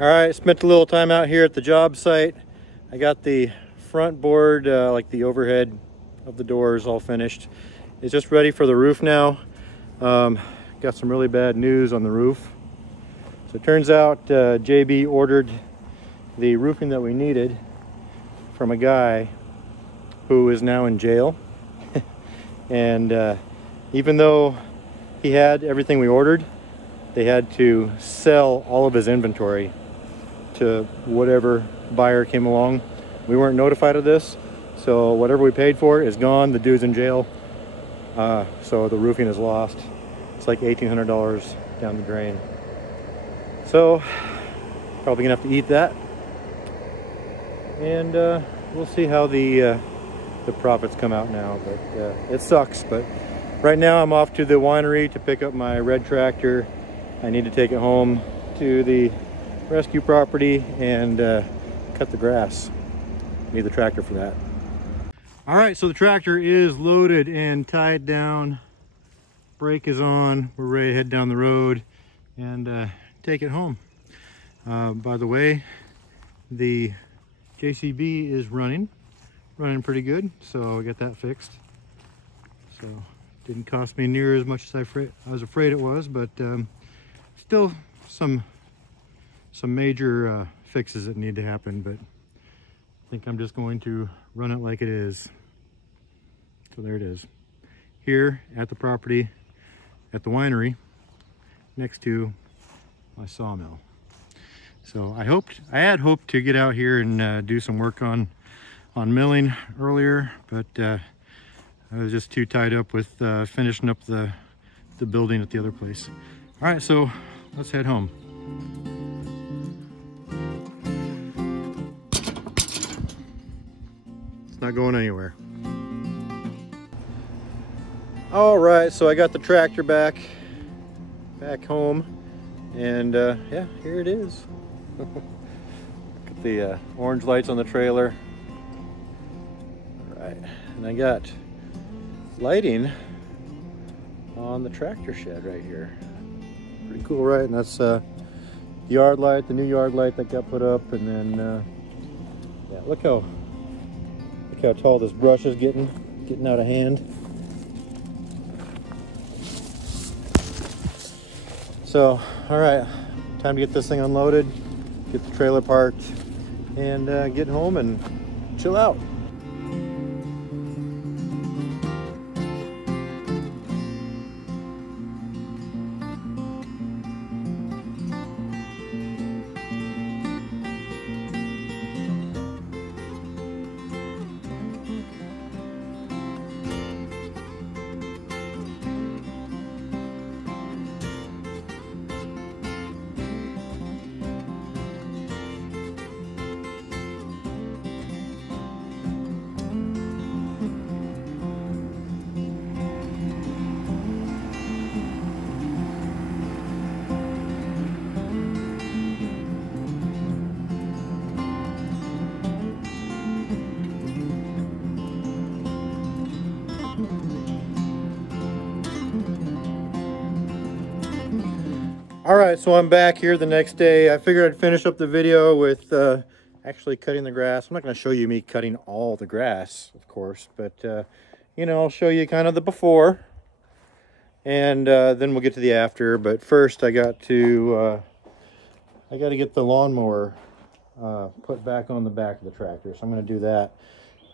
All right, spent a little time out here at the job site. I got the front board, like the overhead of the doors, all finished. It's just ready for the roof now. Got some really bad news on the roof. So it turns out JB ordered the roofing that we needed from a guy who is now in jail. And even though he had everything we ordered, they had to sell all of his inventory to whatever buyer came along. We weren't notified of this, so whatever we paid for is gone. The dude's in jail, so the roofing is lost. It's like $1,800 down the drain. So probably gonna have to eat that, and we'll see how the profits come out now. But it sucks. But right now I'm off to the winery to pick up my red tractor. I need to take it home to the rescue property and cut the grass. Need the tractor for that. All right, so the tractor is loaded and tied down. Brake is on. We're ready to head down the road and take it home. By the way, the JCB is running pretty good, so I got that fixed. So didn't cost me near as much as I was afraid it was, but still some major fixes that need to happen. But I think I'm just going to run it like it is. So there it is, here at the property, at the winery, next to my sawmill. So I had hoped to get out here and do some work on milling earlier, but I was just too tied up with finishing up the building at the other place. All right, so let's head home. It's not going anywhere. All right, so I got the tractor back home, and yeah, here it is. Look at the orange lights on the trailer. All right, and I got lighting on the tractor shed right here. Pretty cool, right? And that's the yard light, the new yard light that got put up. And then yeah, look how tall this brush is getting out of hand. So, all right, time to get this thing unloaded, get the trailer parked, and get home and chill out. All right, so I'm back here the next day. I figured I'd finish up the video with actually cutting the grass. I'm not going to show you me cutting all the grass, of course, but you know, I'll show you kind of the before, and then we'll get to the after. But first, I got to get the lawnmower put back on the back of the tractor. So I'm going to do that,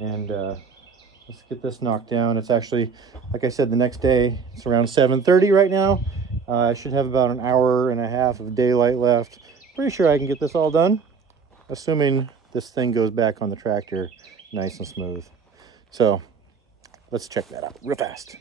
and let's get this knocked down. It's actually, like I said, the next day. It's around 7:30 right now. I should have about an hour and a half of daylight left. Pretty sure I can get this all done, assuming this thing goes back on the tractor nice and smooth. So let's check that out real fast.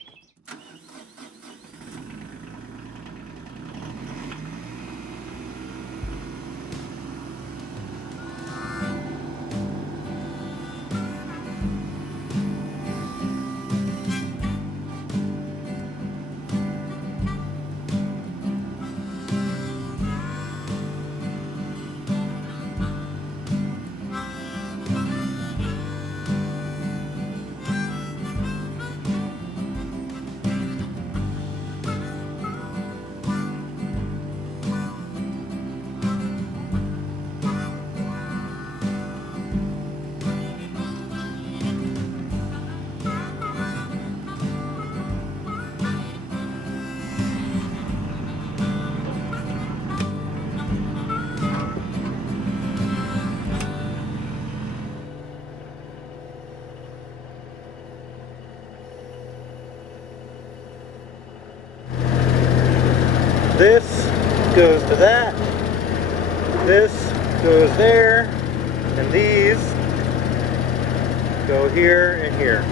This goes there, and these go here and here.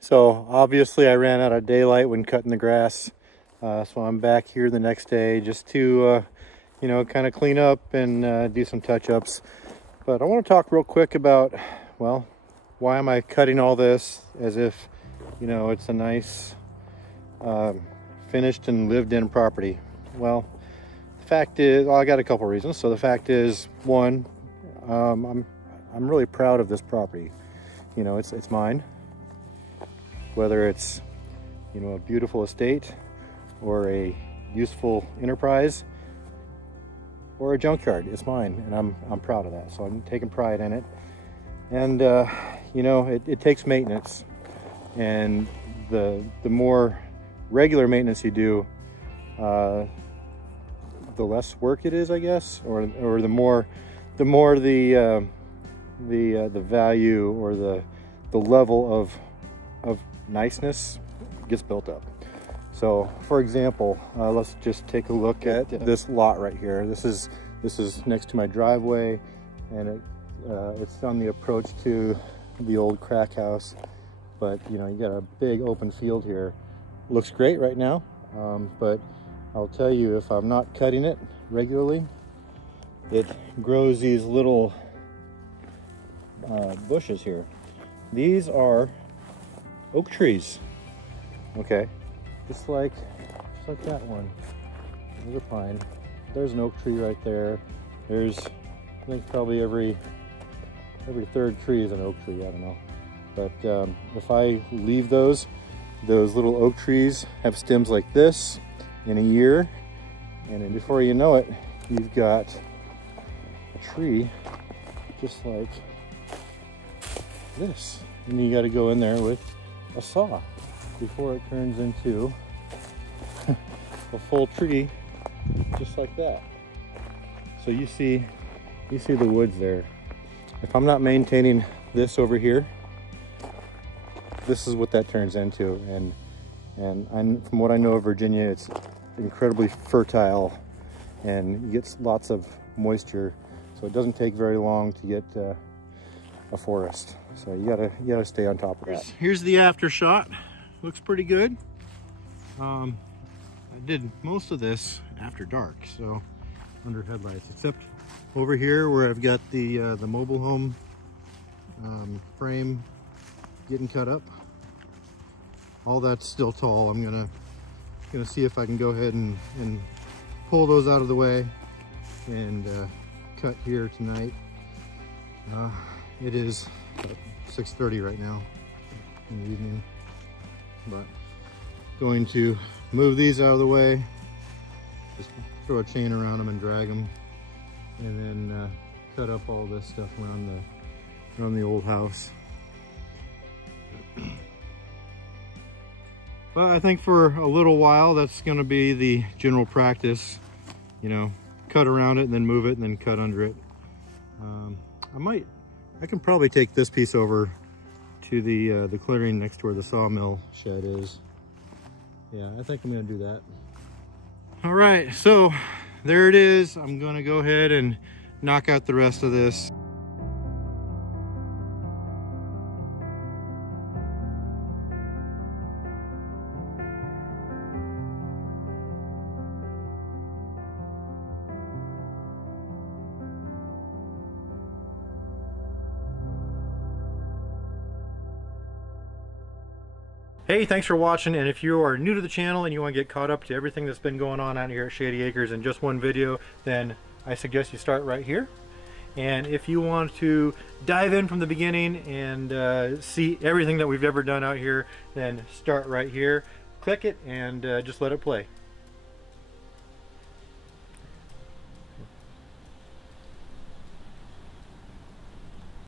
So obviously I ran out of daylight when cutting the grass, so I'm back here the next day just to you know, kind of clean up and do some touch-ups. But I want to talk real quick about, well, why am I cutting all this as if, you know, it's a nice finished and lived in property. Well, the fact is, well, I got a couple reasons. So the fact is, one, I'm really proud of this property. You know, it's mine. Whether it's, you know, a beautiful estate or a useful enterprise or a junkyard, it's mine, and I'm proud of that. So I'm taking pride in it. And you know, it takes maintenance, and the more regular maintenance you do, the less work it is, I guess, or the more the value or the level of niceness gets built up. So for example, let's just take a look at this lot right here. This is next to my driveway, and it's on the approach to the old crack house. But you know, you got a big open field here. Looks great right now, but I'll tell you, if I'm not cutting it regularly, it grows these little bushes here. These are oak trees, okay, just like that one. Those are pine. There's an oak tree right there. There's, I think, probably every third tree is an oak tree. I don't know, but if I leave those little oak trees have stems like this in a year, and then before you know it, you've got a tree just like this, and you got to go in there with a saw before it turns into a full tree just like that. So you see the woods there. If I'm not maintaining this over here, this is what that turns into. And from what I know of Virginia, it's incredibly fertile and gets lots of moisture, so it doesn't take very long to get a forest. So you gotta stay on top of that. Here's the after shot. Looks pretty good. I did most of this after dark, so under headlights, except over here where I've got the mobile home frame getting cut up. All that's still tall. I'm gonna see if I can go ahead and pull those out of the way and cut here tonight. It is 6:30 right now in the evening, but going to move these out of the way, just throw a chain around them and drag them, and then cut up all this stuff around the old house. But I think for a little while, that's going to be the general practice. You know, cut around it and then move it and then cut under it. I can probably take this piece over to the clearing next to where the sawmill shed is. Yeah, I think I'm going to do that. All right, so there it is. I'm going to go ahead and knock out the rest of this. Hey, thanks for watching, and if you are new to the channel and you want to get caught up to everything that's been going on out here at Shady Acres in just one video, then I suggest you start right here. And if you want to dive in from the beginning and see everything that we've ever done out here, then start right here, click it, and just let it play.